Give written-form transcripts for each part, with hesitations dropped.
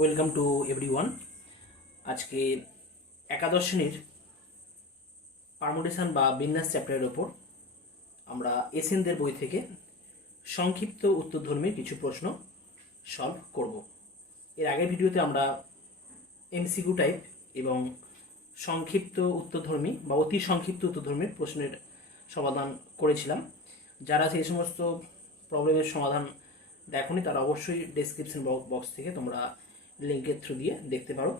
Welcome to everyone. আজকে একাদশ শ্রেণীর পারমুটেশন বা বিন্যাস চ্যাপ্টারের ওপর আমরা এসএনদের বই থেকে সংক্ষিপ্ত উত্তরধর্মী কিছু প্রশ্ন সলভ করব। এর আগের ভিডিওতে আমরা এমসিকিউ টাইপ এবং সংক্ষিপ্ত উত্তরধর্মী বা অতি সংক্ষিপ্ত উত্তরধর্মীর প্রশ্নের সমাধান করেছিলাম। যারা সেই সমস্ত প্রবলেমের সমাধান দেখোনি তারা অবশ্যই ডেসক্রিপশন বক্স থেকে তোমরা লিঙ্কের থ্রু দিয়ে দেখতে পারো।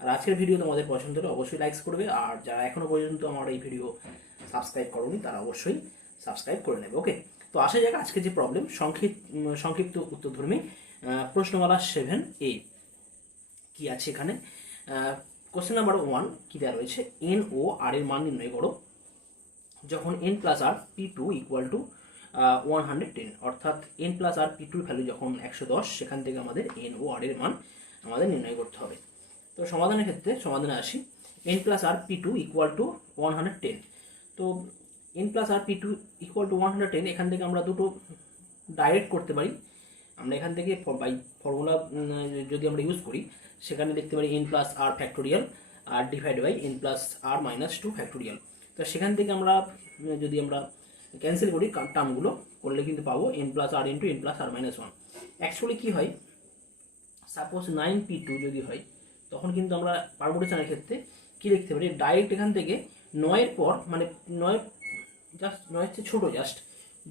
আর আজকের ভিডিও তোমাদের পছন্দ হলে অবশ্যই লাইক করবে, আর যারা এখনও পর্যন্ত আমার এই ভিডিও সাবস্ক্রাইব করোনি তারা অবশ্যই সাবস্ক্রাইব করে নেবে। ওকে, তো আসা যাক আজকে যে প্রবলেম সংক্ষিপ্ত উত্তরধর্মী প্রশ্নমালা 7A কি আছে এখানে। কোশ্চেন নাম্বার 1 কি দেওয়া রয়েছে, এন ও আর এর মান নির্ণয় করো যখন n plus r P2 equal to 110, অর্থাৎ n plus r P2 value যখন 110, সেখান থেকে আমাদের n ও r এর মান আমাদের নির্ণয় করতে হবে। তো সমাধানের ক্ষেত্রে সমাধানে আসি, n plus r P2 equal to 110। তো n plus r P2 equal to 110, এখান থেকে আমরা দুটো ডাইরেক্ট করতে পারি। আমরা এখান থেকে বাই ফর্মুলা যদি আমরা ইউজ করি, সেখানে দেখতে পারি n প্লাস আর ফ্যাক্টোরিয়াল আর divide by n plus r minus 2 factorial. তো সেখান থেকে আমরা যদি আমরা ক্যান্সেল করি টার্মগুলো করলে কিন্তু পাবো n plus r into n plus r minus 1। Actually কী হয়, সাপোজ 9P2 যদি হয়, তখন কিন্তু আমরা পারমুটেশনের ক্ষেত্রে কী লিখতে পারি, ডাইরেক্ট এখান থেকে 9-এর পর, মানে 9 জাস্ট 9-এর চেয়ে ছোটো, জাস্ট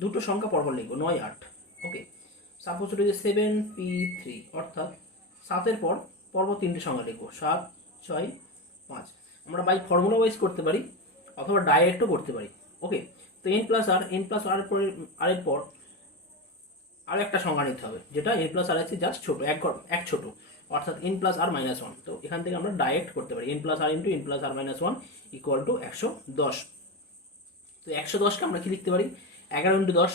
দুটো সংখ্যা পরপর লিখবো, 9, 8। ওকে, সাপোজ ওটা যে 7P3, অর্থাৎ 7-এর পর পরপর তিনটে সংখ্যা লিখবো, 7, 6, 5। আমরা বাই ফর্মুলা ওয়াইজ করতে পারি অথবা ডাইরেক্টও করতে পারি। ওকে, তো n প্লাস আর এর পর আর একটা সংখ্যা নিতে হবে, যেটা n প্লাস আর আছে জাস্ট ছোটো, এক ছোটো, অর্থাৎ n প্লাস আর মাইনাস 1। তো এখান থেকে আমরা ডাইরেক্ট করতে পারি n plus r into n plus r minus 1 equal to 110। তো 110কে আমরা কি লিখতে পারি, 11 ইন্টু 10,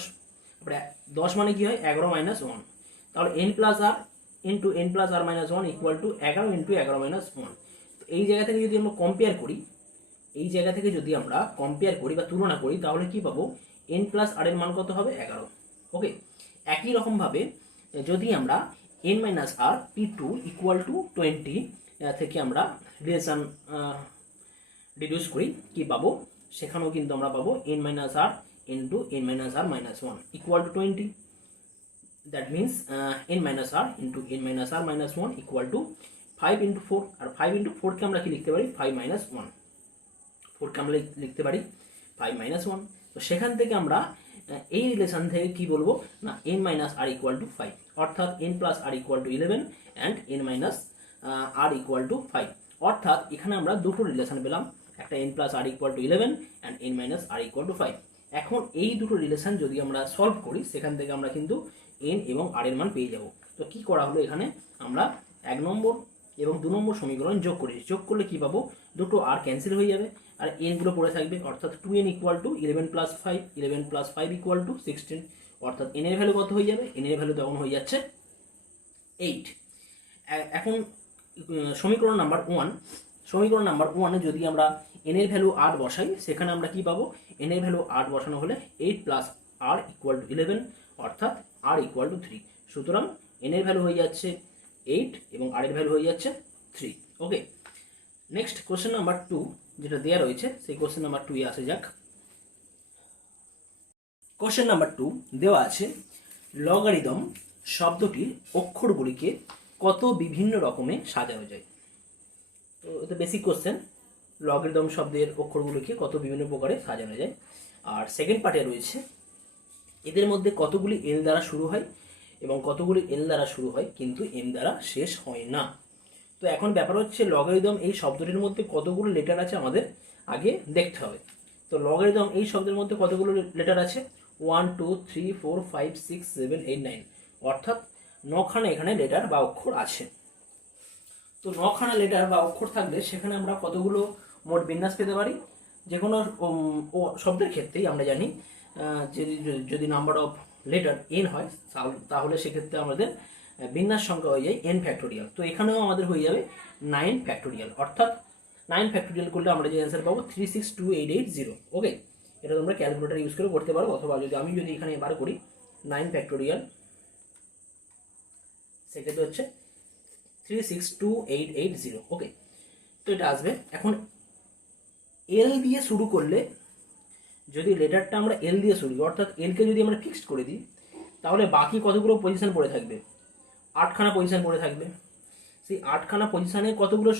10 মানে কি হয় 11 মাইনাস 1, তাহলে n plus r into n plus r minus 1 equal to 11 into 11 minus 1। তো এই জায়গা থেকে যদি আমরা কম্পেয়ার করি, বা তুলনা করি, তাহলে কি পাবো, n প্লাস আর এর মান কত হবে, 11। ওকে, একই রকমভাবে যদি আমরা n minus r P2 equal to 20 থেকে আমরা রিলেশন ডিডিউস করি, কি পাবো, সেখানেও কিন্তু আমরা পাবো n minus r into n minus r minus 1 equal to 20। That means n minus r into n minus r minus 1 equal to 5 into 4। আর 5 ইন্টু 4কে আমরা কি লিখতে পারি, 5 মাইনাস 1, 4কে আমরা লিখতে পারি 5 মাইনাস 1। তো সেখান থেকে আমরা এই রিলেশন থেকে কি বলবো না, n minus r equal to 5, অর্থাৎ n plus r equal to 11 and n minus r equal to 5। অর্থাৎ এখানে আমরা দুটো রিলেশন পেলাম, একটা n plus r equal to 11 and n minus r equal to 5। এখন এই দুটো রিলেশন যদি আমরা সলভ করি, সেখান থেকে আমরা কিন্তু n এবং r এর মান পেয়ে যাব। তো কি করা হলো, এখানে আমরা 1 নম্বর এবং 2 নম্বর সমীকরণ যোগ করলে কি পাবো, দুটো আর ক্যান্সেল হয়ে যাবে আর n গুলো পড়ে থাকবে, অর্থাৎ 2n equal to 11 plus 5, 11 plus 5 equal to 16, অর্থাৎ n এর ভ্যালু কত হয়ে যাবে, n এর ভ্যালু তখন হয়ে যাচ্ছে 8। এখন সমীকরণ নাম্বার 1 যদি আমরা n এর ভ্যালু 8 বসাই, সেখানে আমরা কি পাবো, n এর ভ্যালু 8 বসানো হলে 8 প্লাস r ইকুয়াল টু 11, অর্থাৎ r ইকুয়াল টু 3। সুতরাং n এর ভ্যালু হয়ে যাচ্ছে 8 এবং r এর ভ্যালু হয়ে যাচ্ছে 3। ওকে, নেক্সট কোশ্চেন নাম্বার 2 যেটা দেওয়া রয়েছে, সেই কোশ্চেন নাম্বার 2 এ আসা যাক। কোশ্চেন নাম্বার 2 দেওয়া আছে, লগারিদম শব্দটির অক্ষরগুলিকে কত বিভিন্ন রকমে সাজানো যায়। তো এটা বেসিক কোশ্চেন, লগারিদম শব্দের অক্ষরগুলিকে কত বিভিন্ন প্রকারে সাজানো যায়। আর সেকেন্ড পার্টে রয়েছে, এদের মধ্যে কতগুলি এল দ্বারা শুরু হয় এবং কতগুলি এল দ্বারা শুরু হয় কিন্তু এম দ্বারা শেষ হয় না। তো এখন ব্যাপার হচ্ছে, লগারিদম এই শব্দটির মধ্যে কতগুলো লেটার আছে আমাদের আগে দেখতে হবে। তো লগারিদম এই শব্দের মধ্যে কতগুলো লেটার আছে, 1, 2, 3, 4, 5, 6, 7, 8, 9, অর্থাৎ 9খানা এখানে লেটার বা অক্ষর আছে। তো 9খানা লেটার বা অক্ষর থাকলে সেখানে আমরা কতগুলো মোট বিন্যাস পেতে পারি। যে কোনো শব্দের ক্ষেত্রেই আমরা জানি যে যদি নাম্বার অফ লেটার n হয়, তাহলে সেক্ষেত্রে আমাদের বিন্যাস সংখ্যা হয়ে যায় n ফ্যাক্টোরিয়াল। তো এখানেও আমাদের হয়ে যাবে 9 ফ্যাক্টোরিয়াল, অর্থাৎ 9 ফ্যাক্টোরিয়াল করলে আমরা যে অ্যান্সার পাবো 362880। ওকে, এটা তোমরা ক্যালকুলেটার ইউজ করে করতে পারো, অথবা আমি যদি এখানে বার করি 9 ফ্যাক্টোরিয়াল, সেক্ষেত্রে হচ্ছে 362,880। ওকে, তো এটা আসবে। এখন এল দিয়ে শুরু করলে, যদি লেটারটা আমরা এল দিয়ে শুরু করি, অর্থাৎ এলকে যদি আমরা ফিক্সড করে দিই, তাহলে বাকি কতগুলো পজিশন পড়ে থাকবে? 8খানা পজিশন পড়ে থাকবে। সেই 8খানা পজিশনে কতগুলো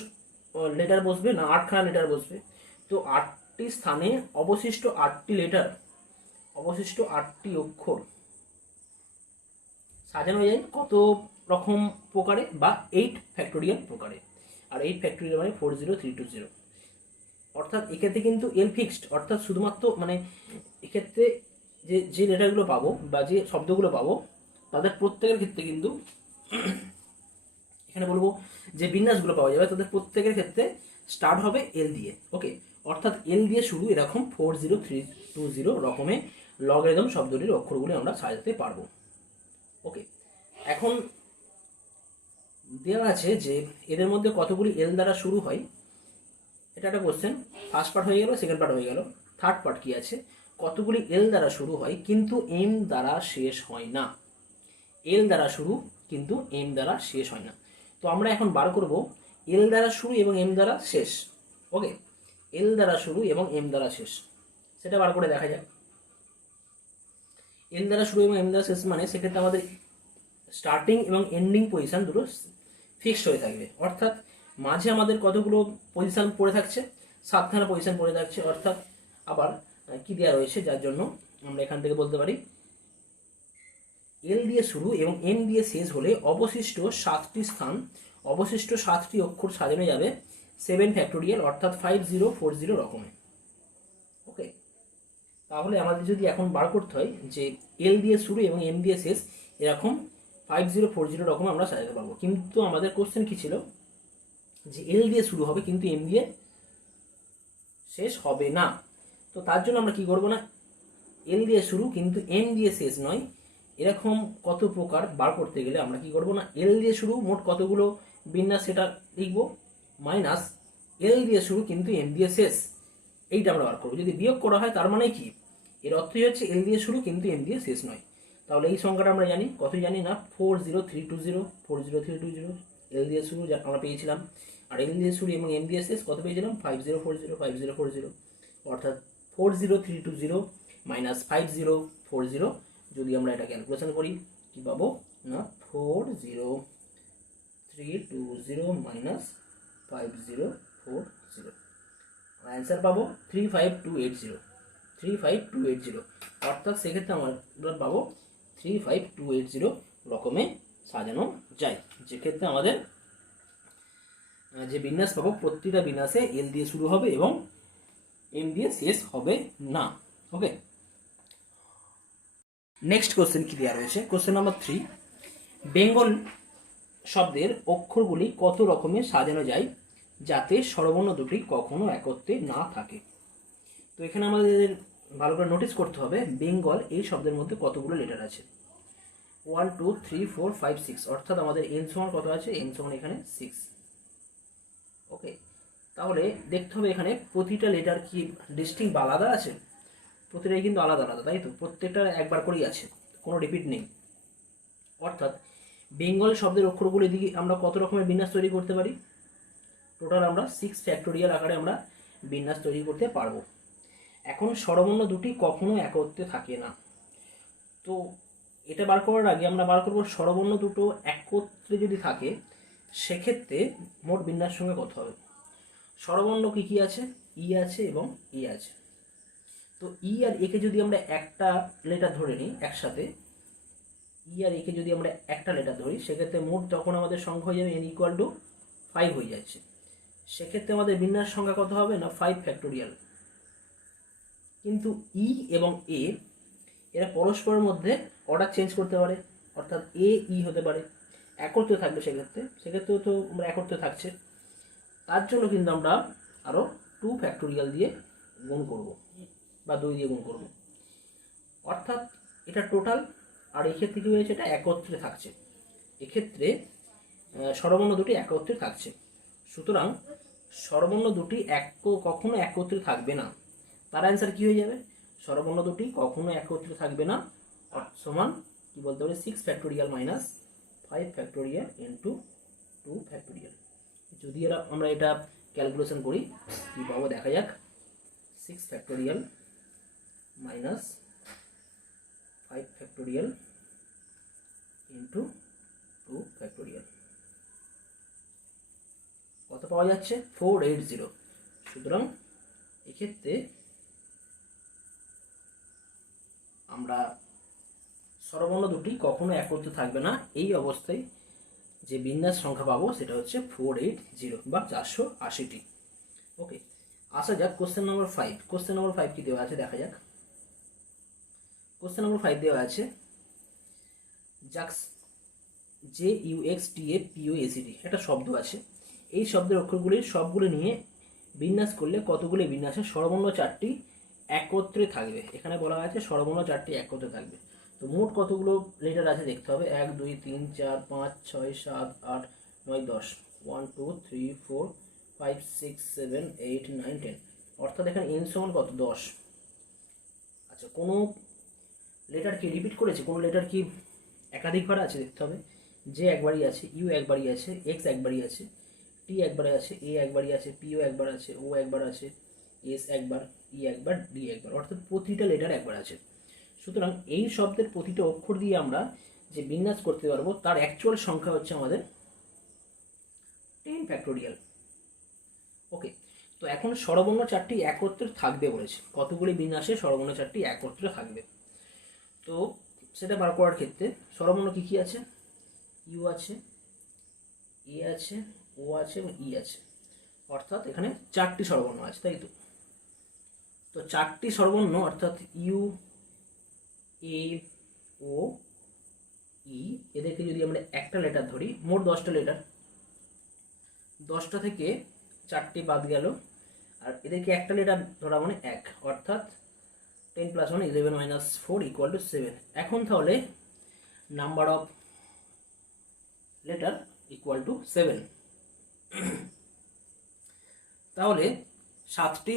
লেটার বসবে? না, 8খানা লেটার বসবে। তো 8টি স্থানে অবশিষ্ট 8টি লেটার, অবশিষ্ট 8টি অক্ষর সাজানো যায় কত রকম প্রকারে? বা 8 ফ্যাক্টোরিয়াল প্রকারে। আর 8 ফ্যাক্টোরিয়াল মানে 40320। অর্থাৎ এক্ষেত্রে কিন্তু এল ফিক্সড, অর্থাৎ শুধুমাত্র মানে এক্ষেত্রে যে লেটারগুলো পাবো বা যে শব্দগুলো পাবো তাদের প্রত্যেকের ক্ষেত্রে কিন্তু এখানে বলবো যে বিন্যাসগুলো পাওয়া যাবে তাদের প্রত্যেকের ক্ষেত্রে স্টার্ট হবে এল দিয়ে। ওকে, অর্থাৎ এল দিয়ে শুরু এরকম 40320 রকমে লগারিদম শব্দটির অক্ষরগুলি আমরা সাজাতে পারবো। ওকে, এখন দেওয়া আছে যে এদের মধ্যে কতগুলি এল দ্বারা শুরু হয়। এটা একটা কোশ্চেন। ফার্স্ট পার্ট হয়ে গেল, সেকেন্ড পার্ট হয়ে গেল। থার্ড পার্ট কি আছে? কতগুলি এল দ্বারা শুরু হয় কিন্তু এম দ্বারা শেষ হয় না। এল দ্বারা শুরু কিন্তু এম দ্বারা শেষ হয় না। তো আমরা এখন বার করব এল দ্বারা শুরু এবং এম দ্বারা শেষ। ওকে, এল দ্বারা শুরু এবং এম দ্বারা শেষ, সেটা বার করে দেখা যাক। এল দ্বারা শুরু এবং এম দ্বারা শেষ মানে সেক্ষেত্রে আমাদের স্টার্টিং এবং এন্ডিং পজিশন দুটো ফিক্সড হয়ে থাকবে। অর্থাৎ মাঝে আমাদের কতগুলো পজিশন পড়ে থাকছে? 7খানা পজিশন পড়ে থাকছে। অর্থাৎ আবার কি দেওয়া রয়েছে, যার জন্য আমরা এখান থেকে বলতে পারি এল দিয়ে শুরু এবং এম দিয়ে শেষ হলে অবশিষ্ট 7টি স্থান, অবশিষ্ট 7টি অক্ষর সাজানো যাবে 7 ফ্যাক্টোরিয়াল অর্থাৎ 5040 রকমে। ওকে, তাহলে আমাদের যদি এখন বার করতে হয় যে এল দিয়ে শুরু এবং এম দিয়ে শেষ এরকম 5040 রকম আমরা সাজাতে পারবো। কিন্তু আমাদের কোশ্চেন কি ছিল? যে এল দিয়ে শুরু হবে কিন্তু এম দিয়ে শেষ হবে না। তো তার জন্য আমরা কি করব না, এল দিয়ে শুরু কিন্তু এম দিয়ে শেষ নয়, এরকম কত প্রকার বার করতে গেলে আমরা কি করব না, এল দিয়ে শুরু মোট কতগুলো বিন্যাস সেটা লিখবো, মাইনাস এল দিয়ে শুরু কিন্তু এম দিয়ে শেষ, এইটা আমরা বার করবো। যদি বিয়োগ করা হয় তার মানে কি, এর অর্থই হচ্ছে এল দিয়ে শুরু কিন্তু এম দিয়ে শেষ নয়। তাহলে এই সংখ্যাটা আমরা জানি, কত জানি না, 40320 এল দিয়ে শুরু আমরা পেয়েছিলাম। আর এল দিয়ে শুরু এবং এম দিয়ে শেষ কত পেয়েছিলাম? 5040 অর্থাৎ 40320 মাইনাস 5040। যদি আমরা এটা ক্যালকুলেশন করি কি পাবো না, 40320 মাইনাস 5040, অ্যান্সার পাবো 35280। অর্থাৎ সেক্ষেত্রে আমরা পাবো 35280 রকমে সাজানো যায়, যেক্ষেত্রে আমাদের যে বিন্যাস পাবো প্রতিটা বিন্যাসে এল দিয়ে শুরু হবে এবং এম দিয়ে শেষ হবে না। ওকে, নেক্সট কোশ্চেন কি দেওয়া রয়েছে? কোশ্চেন নাম্বার 3, বেঙ্গল শব্দের অক্ষরগুলি কত রকমের সাজানো যায় যাতে স্বরবর্ণ দুটি কখনো একত্রে না থাকে? তো এখানে আমাদের ভালো করে নোটিস করতে হবে বেঙ্গল এই শব্দের মধ্যে কতগুলো লেটার আছে। 1 2 3 4 5 6, অর্থাৎ আমাদের এন সমান কত আছে? এন সমান এখানে 6। ওকে, তাহলে দেখতে হবে এখানে প্রতিটা লেটার কি ডিস্টিংক্ট বা আলাদা আছে? প্রতিটাই কিন্তু আলাদা আলাদা, তাই তো? প্রত্যেকটা একবার করেই আছে, কোনো রিপিট নেই। অর্থাৎ বেঙ্গল শব্দের অক্ষরগুলি দিকে আমরা কত রকমের বিন্যাস তৈরি করতে পারি? টোটাল আমরা 6 ফ্যাক্টোরিয়াল আকারে আমরা বিন্যাস তৈরি করতে পারবো। এখন স্বরবর্ণ দুটি কখনো একত্রে থাকে না। তো এটা বার করার আগে আমরা বার করবো স্বরবর্ণ দুটো একত্রে যদি থাকে সেক্ষেত্রে মোট বিন্যাস সংখ্যা কত হবে। স্বরবর্ণ কি কি আছে? ই আছে এবং এ আছে। তো ই আর একে যদি আমরা একটা লেটার ধরে নিই একসাথে, ই আর একে যদি আমরা একটা লেটার ধরি সেক্ষেত্রে মোট তখন আমাদের সংখ্যা হয়ে যাবে n = 5 হয়ে যাচ্ছে। সেক্ষেত্রে আমাদের বিন্যাস সংখ্যা কত হবে না, 5 ফ্যাক্টোরিয়াল। কিন্তু ই এবং এ এরা পরস্পরের মধ্যে অর্ডার চেঞ্জ করতে পারে, অর্থাৎ এ ই হতে পারে, একত্রে থাকবে। সেক্ষেত্রেও তো আমরা একত্রে থাকছে, তার জন্য কিন্তু আমরা আরও 2 ফ্যাক্টোরিয়াল দিয়ে গুণ করব বা 2 দিয়ে গুণ করব। অর্থাৎ এটা টোটাল, আর এক্ষেত্রে কী হয়েছে, এটা একত্রে থাকছে। এক্ষেত্রে স্বরবর্ণ দুটি একত্রে থাকছে। সুতরাং স্বরবর্ণ দুটি কখনো একত্রে থাকবে না। তার অ্যান্সার কি হয়ে যাবে? স্বরবর্ণ দুটি কখনো একত্রে থাকবে না সমান কি বলতে পারি, 6 factorial minus 5 factorial into 2 two factorial. যদি আমরা এটা ক্যালকুলেশন করি কী পাবো দেখা যাক। 6 factorial minus 5 factorial into 2 factorial কত পাওয়া যাচ্ছে? 480। সুতরাং এক্ষেত্রে আমরা সরবর্ণ দুটি কখনো একত্রে থাকবে না। এই অবস্থায় যে বিন্যাস সংখ্যা পাবো সেটা হচ্ছে 480 বা 480টি। ওকে, আসা যাক কোশ্চেন নম্বর 5। কোশ্চেন নম্বর 5 কি দেওয়া আছে দেখা যাক। কোশ্চেন নম্বর 5 দেওয়া আছে JUXTAPOACT একটা শব্দ আছে। এই শব্দের অক্ষরগুলির সবগুলো নিয়ে বিন্যাস করলে কতগুলি বিন্যাসের স্বরবর্ণ 4টি একত্রে থাকবে। এখানে বলা আছে স্বরবর্ণ 4টি একত্রে থাকবে। তো মোট কতগুলো লেটার আছে দেখতে হবে। 1 2 3 4 5 6 7 8 9 10 1 2 3 4 5 6 7 8 9 10 অর্থাৎ এখানে n সমান কত? 10। আচ্ছা, কোনো লেটার কি রিপিট করেছে? কোনো লেটার কি একাধিকবার আছে দেখতে হবে। যে একবারই আছে, ইউ একবারই আছে, এক্স একবারই আছে, টি একবারে আছে, এ একবারই আছে, পিও একবার আছে, ও একবার আছে, এস একবার, ই একবার, ডি একবার, অর্থাৎ প্রতিটা লেটার একবার আছে। সুতরাং এই শব্দের প্রতিটা অক্ষর দিয়ে আমরা যে বিন্যাস করতে পারবো তার অ্যাকচুয়াল সংখ্যা হচ্ছে আমাদের 10 ফ্যাক্টোরিয়াল। ওকে, তো এখন স্বরবর্ণ 4টি একত্রে থাকবে বলেছে। কতগুলি বিন্যাসে স্বরবর্ণ 4টি একত্রে থাকবে? তো সেটা বার করার ক্ষেত্রে স্বরবর্ণ কী কী আছে? ইউ আছে, এ আছে, ও আছে এবং ই আছে। অর্থাৎ এখানে 4টি স্বরবর্ণ আছে, তাই তো? তো 4টি স্বরবর্ণ অর্থাৎ ইউ, এ, ও, ই এদেরকে যদি আমরা একটা লেটার ধরি, মোট 10টা লেটার, 10টা থেকে 4টি বাদ গেল, আর এদেরকে একটা লেটার ধরা মানে 1, অর্থাৎ 10 + 1 11 - 4 = 7। এখন তাহলে নাম্বার অফ লেটার = 7। তাহলে 7টি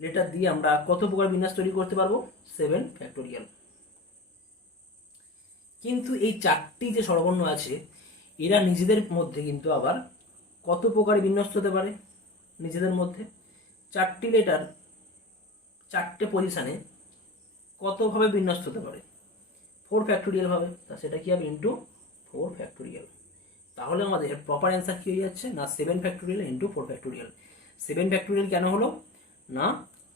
লেটার দিয়ে আমরা কত প্রকার বিন্যাস তৈরি করতে পারবো? 7 ফ্যাক্টোরিয়াল। কিন্তু এই 4টি যে স্বরবর্ণ আছে এরা নিজেদের মধ্যে কিন্তু আবার কত প্রকার বিন্যস্ত হতে পারে? নিজেদের মধ্যে 4টি লেটার 4টে পজিশানে কতভাবে বিন্যস্ত হতে পারে? 4 ফ্যাক্টোরিয়াল ভাবে। তা সেটা কি হবে? Into 4 factorial. তাহলে আমাদের প্রপার অ্যান্সার কি হয়ে যাচ্ছে? না 7 ফ্যাক্টোরিয়াল ইন্টু 4 ফ্যাক্টোরিয়াল। 7 ফ্যাক্টোরিয়াল কেন হলো? না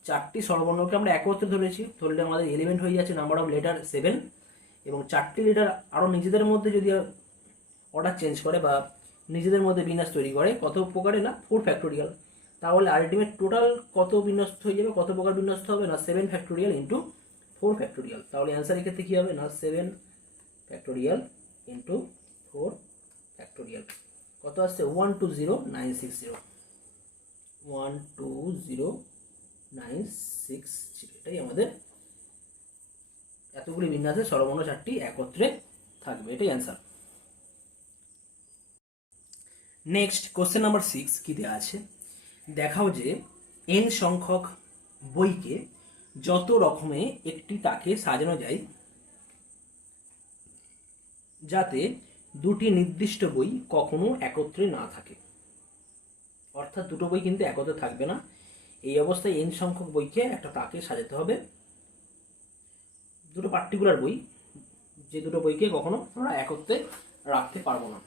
4টি স্বরবর্ণকে আমরা একত্রে ধরেছি, ধরলে আমাদের এলিমেন্ট হয়ে যাচ্ছে নাম্বার অফ লেটার 7, এবং 4টি লেটার আরও নিজেদের মধ্যে যদি অর্ডার চেঞ্জ করে বা নিজেদের মধ্যে বিন্যাস তৈরি করে কত প্রকারে? না 4 ফ্যাক্টোরিয়াল। তাহলে আলটিমেট টোটাল কত বিন্যস্ত হয়ে যাবে? কত প্রকার বিন্যস্ত হবে? না 7 ফ্যাক্টোরিয়াল ইন্টু 4 ফ্যাক্টোরিয়াল। তাহলে অ্যান্সার এক্ষেত্রে কী হবে? না 7 ফ্যাক্টোরিয়াল ইন্টু 4 ফ্যাক্টোরিয়াল। কত আসছে? 120960। 120960, এটাই আমাদের এতগুলি বিন্যাসে স্বরবর্ণ 4টি একত্রে থাকবে, এটাই অ্যান্সার। নেক্সট কোশ্চেন নাম্বার 6 কি দেওয়া আছে? দেখাও যে n সংখ্যক বইকে যত রকমে একটি তাকে সাজানো যায় যাতে দুটি নির্দিষ্ট বই কখনো একত্রে না থাকে। অর্থাৎ দুটো বই কিন্তু একত্রে থাকবে না। এই অবস্থায় n সংখ্যক বইকে একটা তাকে সাজাতে হবে, দুটো পার্টিকুলার বই, যে দুটো বইকে কখনো আমরা একত্রে রাখতে পারবো না।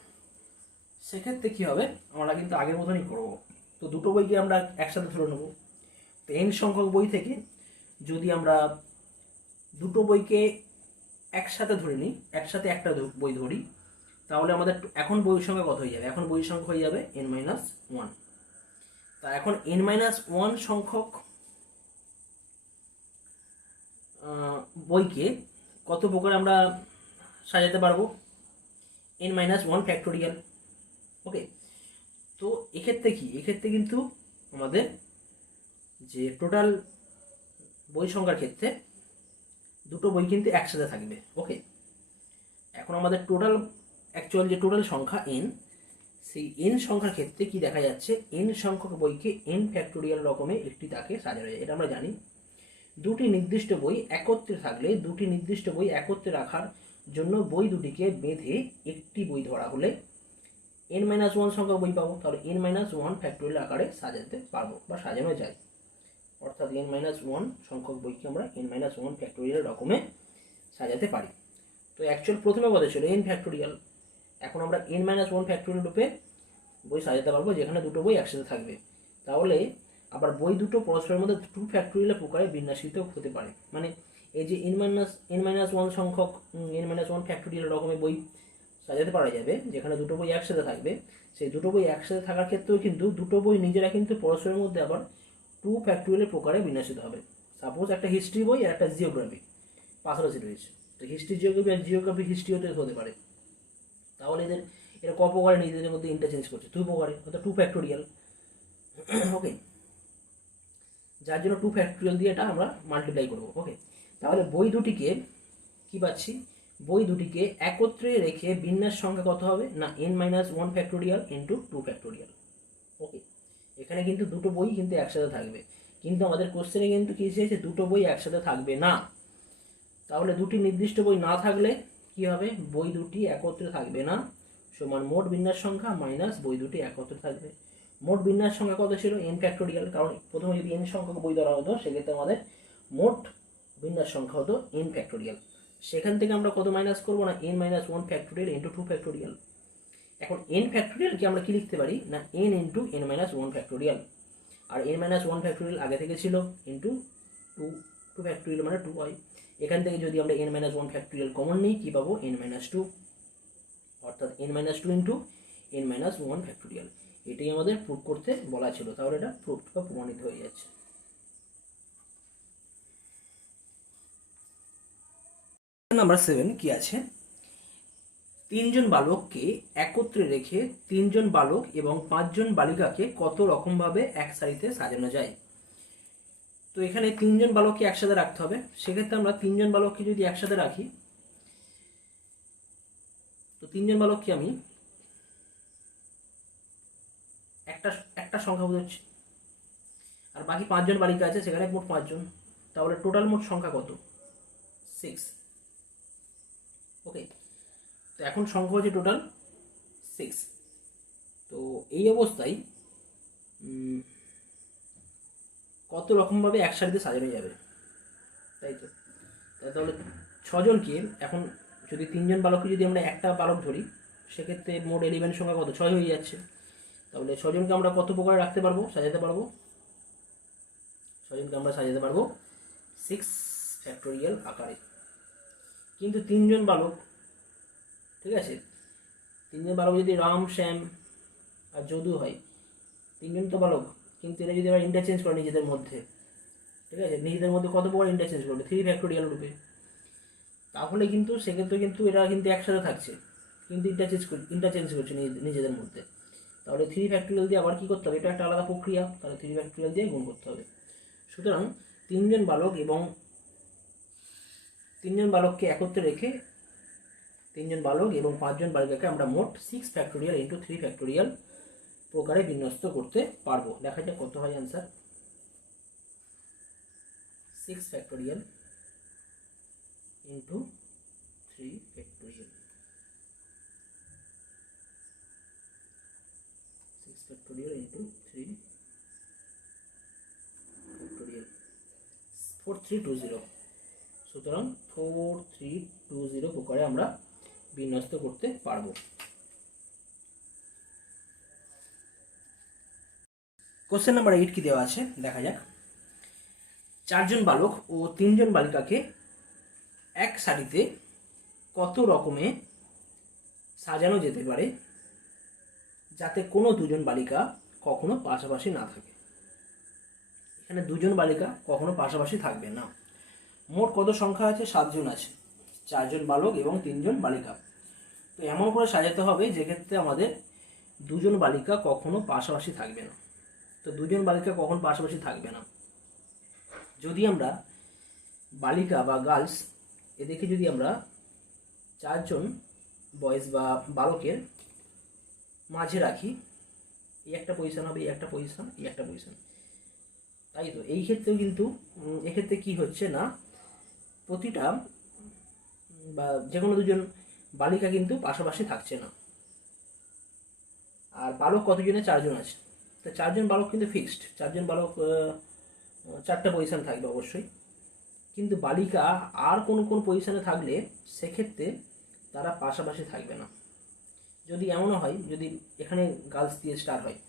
সেক্ষেত্রে কী হবে? আমরা কিন্তু আগের মতনই করবো। তো দুটো বইকে আমরা একসাথে ধরে নেব। তো n সংখ্যক বই থেকে যদি আমরা দুটো বইকে একসাথে ধরে নিই, একসাথে একটা বই ধরি, তাহলে আমাদের এখন বইয়ের সংখ্যা কত হয়ে যাবে? এখন বইয়ের সংখ্যা হয়ে যাবে n-1। তা এখন n-1 সংখ্যক বইকে কত প্রকার আমরা সাজাতে পারবো? n-1 factorial. ওকে, তো এক্ষেত্রে কি? এক্ষেত্রে কিন্তু আমাদের যে টোটাল বই সংখ্যার ক্ষেত্রে দুটো বই কিন্তু একসাথে থাকবে। ওকে, এখন আমাদের টোটাল অ্যাকচুয়াল যে টোটাল সংখ্যা n, সেই n সংখ্যার ক্ষেত্রে কি দেখা যাচ্ছে? n সংখ্যক বইকে n ফ্যাক্টোরিয়াল রকমে একটি তাকে সাজানো যায়। এটা আমরা জানি। দুটি নির্দিষ্ট বই একত্রে থাকলে দুটি নির্দিষ্ট বই একত্রে রাখার জন্য বই দুটিকে বেঁধে একটি বই ধরা হলে n-1 সংখ্যক বই পাবো, তাহলে n-1 ফ্যাক্টোরিয়াল আকারে সাজাতে পারবো বা সাজানো যায়। অর্থাৎ n-1 সংখ্যক বইকে আমরা n-1 ফ্যাক্টোরিয়াল রকমে সাজাতে পারি। তো অ্যাকচুয়াল প্রথমে কথা ছিল n ফ্যাক্টোরিয়াল, এখন আমরা n-1 ফ্যাক্টোরিয়াল রূপে বই সাজাতে পারবো যেখানে দুটো বই একসাথে থাকবে। তাহলে আবার বই দুটো পরস্পরের মধ্যে 2 ফ্যাক্টোরিয়াল প্রকারে বিন্যাসিত হতে পারে। মানে এই যে n-1 সংখ্যক n-1 ফ্যাক্টোরিয়াল রকমের বই সাজাতে পারা যাবে যেখানে দুটো বই একসাথে থাকবে, সেই দুটো বই একসাথে থাকার ক্ষেত্রেও কিন্তু দুটো বই নিজেরা কিন্তু পরস্পরের মধ্যে আবার 2 ফ্যাক্টোরিয়াল প্রকারে বিন্যাসিত হবে। সাপোজ একটা হিস্ট্রি বই আর একটা জিওগ্রাফি পাশাপাশি রয়েছে, তো হিস্ট্রি জিওগ্রাফি আর জিওগ্রাফি হিস্ট্রি হতে পারে, তাহলে এরা ক প্রকারে নিজেদের মধ্যে ইন্টারচেঞ্জ করছে 2 প্রকারে, অর্থাৎ 2 ফ্যাক্টোরিয়াল। ওকে, যার জন্য 2 ফ্যাক্টোরিয়াল দিয়ে এটা আমরা মাল্টিপ্লাই করবো। ওকে, তাহলে বই দুটিকে কি পাচ্ছি, বই দুটিকে একত্রে রেখে বিন্যাস সংখ্যা কত হবে না n-1 ফ্যাক্টোরিয়াল ইন্টু 2 ফ্যাক্টোরিয়াল। ওকে, এখানে কিন্তু দুটো বই কিন্তু একসাথে থাকবে, কিন্তু আমাদের কোশ্চেনে কিন্তু কি চেয়েছে, দুটো বই একসাথে থাকবে না। তাহলে দুটি নির্দিষ্ট বই না থাকলে কি হবে, বই দুটি একত্রে থাকবে না সমান মোট বিন্যাস সংখ্যা মাইনাস বই দুটি একত্রে থাকবে। মোট বিন্যাস সংখ্যা কত ছিল n ফ্যাক্টোরিয়াল, কারণ প্রথমে যদি n সংখ্যক বই ধরা হতো সেক্ষেত্রে আমাদের মোট বিন্যাস সংখ্যা হতো n ফ্যাক্টোরিয়াল। সেখান থেকে আমরা কত মাইনাস করবো না n-1 ফ্যাক্টোরিয়াল ইন্টু 2 ফ্যাক্টোরিয়াল। এখন n ফ্যাক্টোরিয়ালকে আমরা কি লিখতে পারি না n ইন্টু n-1 ফ্যাক্টোরিয়াল, আর n-1 ফ্যাক্টোরিয়াল আগে থেকে ছিল ইন্টু 2 ফ্যাক্টোরিয়াল মানে 2 হয়। এখান থেকে যদি আমরা n-1 ফ্যাক্টোরিয়াল কমন নিই কি পাবো n-2, অর্থাৎ n-2 ইন্টু n-1 ফ্যাক্টোরিয়াল। এটাই আমাদের প্রুফ করতে বলা ছিল, তাহলে এটা প্রুফ বা প্রমাণিত হয়ে যাচ্ছে। নাম্বার 7 কি আছে, 3 জন বালককে একত্রে রেখে 3 জন বালক এবং 5 জন বালিকাকে কত রকম ভাবে এক সারিতে সাজানো যায়। তো এখানে 3 জন বালককে একসাথে রাখতে হবে, সেক্ষেত্রে আমরা 3 জন বালককে যদি একসাথে রাখি, তো 3 জন বালককে আমি একটা সংখ্যা বোঝাচ্ছি, আর বাকি 5 জন বালিকা আছে সেখানে মোট 5 জন, তাহলে টোটাল মোট সংখ্যা কত 6। ওকে, তো এখন সংখ্যা হচ্ছে টোটাল 6। তো এই অবস্থায় কত রকমভাবে একসাথে সাজানো যাবে, তাই তো। তাহলে 6 জনকে এখন যদি 3 জন বালককে যদি আমরা একটা বালক ধরি, সেক্ষেত্রে মোট এলিমেন্ট সংখ্যা কত 6 হয়ে যাচ্ছে। তাহলে 6 জনকে আমরা কত প্রকারে রাখতে পারবো, সাজাতে পারবো, 6 জনকে আমরা সাজাতে পারবো 6 ফ্যাক্টোরিয়াল আকারে। কিন্তু 3 জন বালক, ঠিক আছে, 3 জন বালক যদি রাম, শ্যাম আর যদু হয়, 3 জন তো বালক, কিন্তু এরা যদি আমরা ইন্টারচেঞ্জ করে নিজেদের মধ্যে, ঠিক আছে, নিজেদের মধ্যে কত প্রকার ইন্টারচেঞ্জ করবে 3 ফ্যাক্টোরিয়াল রূপে, তাহলে কিন্তু সেক্ষেত্রে কিন্তু এরা কিন্তু একসাথে থাকছে কিন্তু ইন্টারচেঞ্জ করছে নিজেদের মধ্যে। তাহলে 3 ফ্যাক্টোরিয়াল দিয়ে আবার কী করতে হবে, এটা একটা আলাদা প্রক্রিয়া, তাহলে 3 ফ্যাক্টোরিয়াল দিয়ে গুণ করতে হবে। সুতরাং 3 জন বালক এবং 3 জন বালককে একত্রে রেখে 3 জন বালক এবং 5 জন বালিকাকে আমরা মোট 6 ফ্যাক্টোরিয়াল ইন্টু 3 ফ্যাক্টোরিয়াল প্রকারে বিন্যস্ত করতে পারবো। দেখা যাক কত হয় answer. 6 factorial into 3 factorial, 6 factorial into 3 factorial 4320। সুতরাং 4320 প্রকারে আমরা বিন্যস্ত করতে পারবো। কোশ্চেন নাম্বার 8 কি দেওয়া আছে দেখা যাক। 4 জন বালক ও 3 জন বালিকাকে এক সারিতে কত রকমে সাজানো যেতে পারে যাতে কোনো 2 জন বালিকা কখনো পাশাপাশি না থাকে। এখানে 2 জন বালিকা কখনো পাশাপাশি থাকবে না। মোট কত সংখ্যা আছে, 7 জন আছে, 4 জন বালক এবং 3 জন বালিকা। তো এমন করে সাজাতে হবে যেক্ষেত্রে আমাদের 2 জন বালিকা কখনো পাশাপাশি থাকবে না। তো 2 জন বালিকা কখন পাশাপাশি থাকবে না, যদি আমরা বালিকা বা গার্লস এদেরকে যদি আমরা 4 জন বয়েজ বা বালকের মাঝে রাখি, এই একটা পজিশন হবে, এই একটা পজিশন, এই একটা পজিশন, তাই তো। এই ক্ষেত্রেও কিন্তু এক্ষেত্রে কি হচ্ছে না, প্রতিটা বা যে কোনো 2 জন বালিকা কিন্তু পাশাপাশি থাকছে না। আর বালক কতজনে? 4 জন আছে। তো 4 জন বালক কিন্তু ফিক্সড, 4 জন বালক 4টা পজিশন থাকবে অবশ্যই। কিন্তু বালিকা আর কোন কোন পজিশনে থাকলে সেক্ষেত্রে তারা পাশাপাশি থাকবে না। যদি এমনও হয়, যদি এখানে গার্লস দিয়ে স্টার্ট হয়,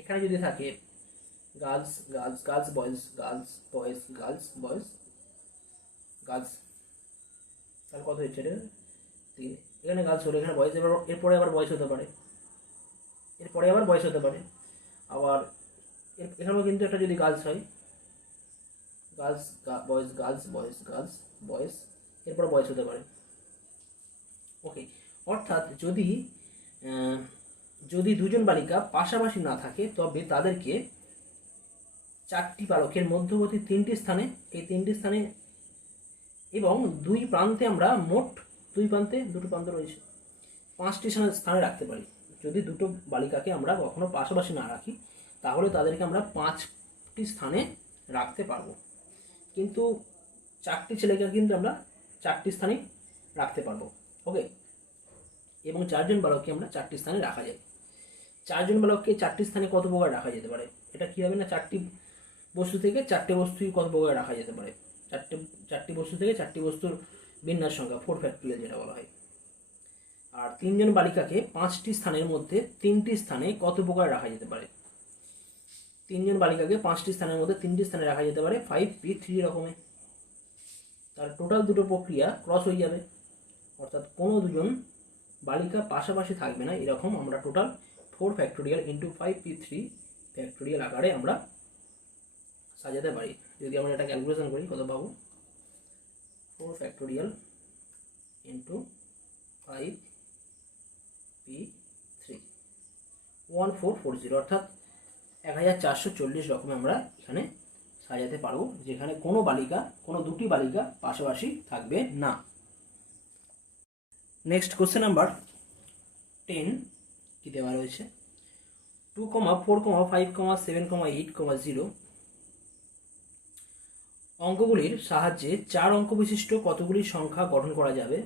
এখানে যদি থাকে girls girls girls boys girls boys girls boys girls, তাহলে কত হচ্ছে এটা? 3। এখানে গার্লস হলো, এখানে বয়েজ, এরপরে আবার বয়েজ হতে পারে, এরপরে আবার বয়েজ হতে পারে। আবার এখানেও কিন্তু একটা যদি গার্লস হয়, girls boys girls boys girls boys, এরপর বয়েজ হতে পারে। ওকে, অর্থাৎ যদি যদি 2 জন বালিকা পাশাপাশি না থাকে তবে তাদেরকে 4টি বালকের মধ্যবর্তী 3টি স্থানে, এই 3টি স্থানে এবং 2 প্রান্তে আমরা মোট 2 প্রান্তে, 2টো প্রান্ত রয়েছে, 5টি স্থানে রাখতে পারি। যদি 2টো বালিকাকে আমরা কখনো পাশাপাশি না রাখি তাহলে তাদেরকে আমরা 5টি স্থানে রাখতে পারবো। কিন্তু 4টি ছেলেকে কিন্তু আমরা 4টি স্থানে রাখতে পারবো। ওকে, এবং 4 জন বালককে আমরা 4টি স্থানে রাখা যায়। 4 জন বালককে 4টি স্থানে কত প্রকার রাখা যেতে পারে? এটা কী হবে না, 4টি বস্তু থেকে 4টে বস্তুই কত প্রকার রাখা যেতে পারে? 4টি বস্তু থেকে 4টি বস্তুর বিন্যাস সংখ্যা 4 ফ্যাক্টরিয়াল যেটা বলা হয়। আর 3 জন বালিকাকে 5টি স্থানের মধ্যে 3টি স্থানে কত প্রকার রাখা যেতে পারে? 3 জন বালিকাকে 5টি স্থানের মধ্যে 3টি স্থানে রাখা যেতে পারে 5p3 রকমে। তার টোটাল 2টো প্রক্রিয়া ক্রস হয়ে যাবে, অর্থাৎ কোনো 2 জন বালিকা পাশাপাশি থাকবে না, এরকম আমরা total 4 factorial into 5p3 factorial আকারে আমরা সাজাতে পারি। যদি আমরা এটা ক্যালকুলেশন করি কত পাবো? 4 ফ্যাক্টোরিয়াল ইন্টু 5p3 1440, অর্থাৎ 1440 রকমে আমরা এখানে সাজাতে পারবো, যেখানে কোনো বালিকা, কোনো 2টি বালিকা পাশাপাশি থাকবে না। নেক্সট কোশ্চেন নাম্বার 10 কি দেওয়া রয়েছে? 2, 4, 5, 7, 8, 0 অঙ্কগুলির সাহায্যে 4 অঙ্ক বিশিষ্ট কতগুলি সংখ্যা গঠন করা যাবে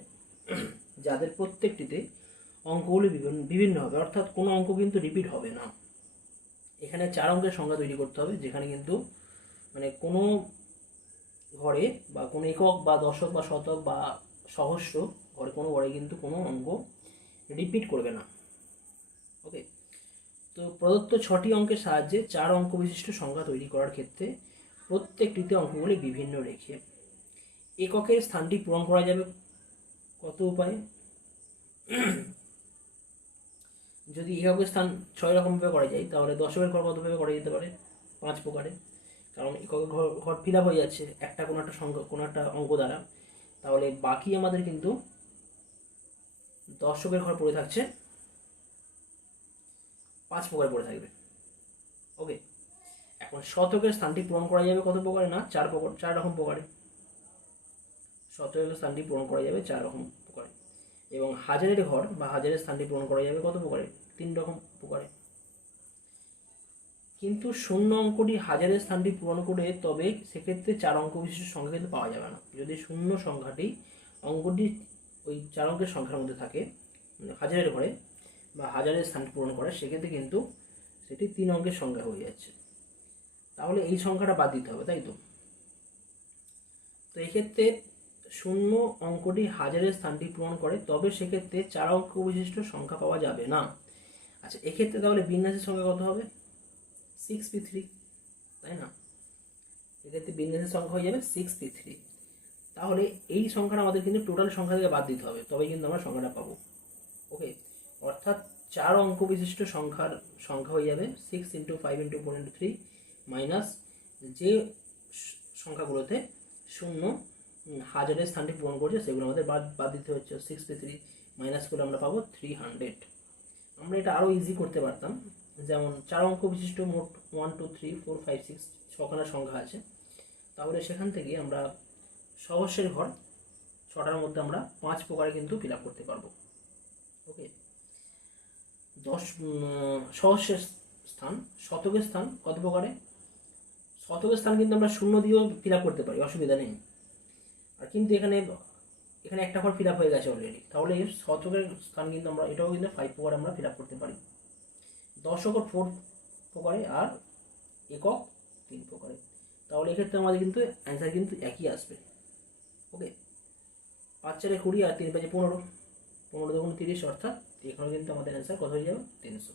যাদের প্রত্যেকটিতে অঙ্কগুলি বিভিন্ন হবে, অর্থাৎ কোনো অঙ্ক কিন্তু রিপিট হবে না। এখানে 4 অঙ্কের সংখ্যা তৈরি করতে হবে, যেখানে কিন্তু মানে কোনো ঘরে বা কোনো একক বা দশক বা শতক বা সহস্র ঘরে, কোনো ঘরে কিন্তু কোনো অঙ্ক রিপিট করবে না। ওকে, তো প্রদত্ত 6টি অঙ্কের সাহায্যে 4 অঙ্ক বিশিষ্ট সংখ্যা তৈরি করার ক্ষেত্রে প্রত্যেকটিতে অঙ্কগুলি বিভিন্ন রেখে এককের স্থানটি পূরণ করা যাবে কত উপায়ে? যদি এককের স্থান 6 রকমভাবে করা যায়, তাহলে দশকের ঘর কতভাবে করা যেতে পারে? 5 প্রকারে, কারণ এককের ঘর ফিল আপ হয়ে যাচ্ছে একটা কোনো একটা সংখ্যা, কোনো একটা অঙ্ক দ্বারা। তাহলে বাকি আমাদের কিন্তু দশকের ঘর পড়ে থাকছে 5 প্রকার পড়ে থাকবে। ওকে, এখন শতকের স্থানটি পূরণ করা যাবে কত প্রকারে? না, 4 রকম প্রকারে। শতকের স্থানটি পূরণ করা যাবে 4 রকম প্রকারে। এবং হাজারের ঘর বা হাজারের স্থানটি পূরণ করা যাবে কত প্রকারে? 3 রকম প্রকারে। কিন্তু শূন্য অঙ্কটি হাজারের স্থানটি পূরণ করে, তবে সেক্ষেত্রে 4 অঙ্ক বিশিষ্ট সংখ্যা কিন্তু পাওয়া যাবে না। যদি শূন্য সংখ্যাটি অঙ্কটি ওই 4 অঙ্কের সংখ্যার মধ্যে থাকে, মানে হাজারের ঘরে বা হাজারের স্থানটি পূরণ করে, সেক্ষেত্রে কিন্তু সেটি 3 অঙ্কের সংখ্যা হয়ে যাচ্ছে। তাহলে এই সংখ্যাটা বাদ দিতে হবে, তাই তো? তো এক্ষেত্রে শূন্য অঙ্কটি হাজারের স্থানটি পূরণ করে, তবে সেক্ষেত্রে 4 অঙ্ক বিশিষ্ট সংখ্যা পাওয়া যাবে না। আচ্ছা, এক্ষেত্রে তাহলে বিন্যাসের সংখ্যা কত হবে? 6p3, তাই না? এক্ষেত্রে বিন্যাসের সংখ্যা হয়ে যাবে 6p3। তাহলে এই সংখ্যাটা আমাদের কিন্তু টোটাল সংখ্যা থেকে বাদ দিতে হবে, তবেই কিন্তু আমরা সংখ্যাটা পাবো। ওকে, অর্থাৎ 4 অঙ্ক বিশিষ্ট সংখ্যা হয়ে যাবে 6 × 5 × 4 × 3 মাইনাস যে সংখ্যাগুলোতে শূন্য হাজারের স্থানটি পূরণ করছে সেগুলো আমাদের বাদ দিতে হচ্ছে। 6p3 মাইনাস করে আমরা পাবো 300। আমরা এটা আরও ইজি করতে পারতাম, যেমন 4 অঙ্ক বিশিষ্ট মোট 1 2 3 4 5 6 6খানা সংখ্যা আছে, তাহলে সেখান থেকে আমরা সহস্রের ঘর 6টার মধ্যে আমরা 5 প্রকারে কিন্তু ফিল আপ করতে পারবো। ওকে, সহস্রের স্থান, শতকের স্থান কত প্রকারে? শতকের স্থান কিন্তু আমরা শূন্য দিয়েও ফিল আপ করতে পারি, অসুবিধা নেই। আর কিন্তু এখানে এখানে একটা ঘর ফিল আপ হয়ে গেছে অলরেডি, তাহলে এর শতকের স্থান কিন্তু আমরা এটাও কিন্তু 5 প্রকারে আমরা ফিল আপ করতে পারি। দশক 4 প্রকারে আর একক 3 প্রকারে। তাহলে এক্ষেত্রে আমাদের কিন্তু অ্যান্সার কিন্তু একই আসবে। ওকে, 5 4 20 আর 3 5 15, 15 2 30, অর্থাৎ এখানে কিন্তু আমাদের অ্যান্সার কত হয়ে যাবে 300।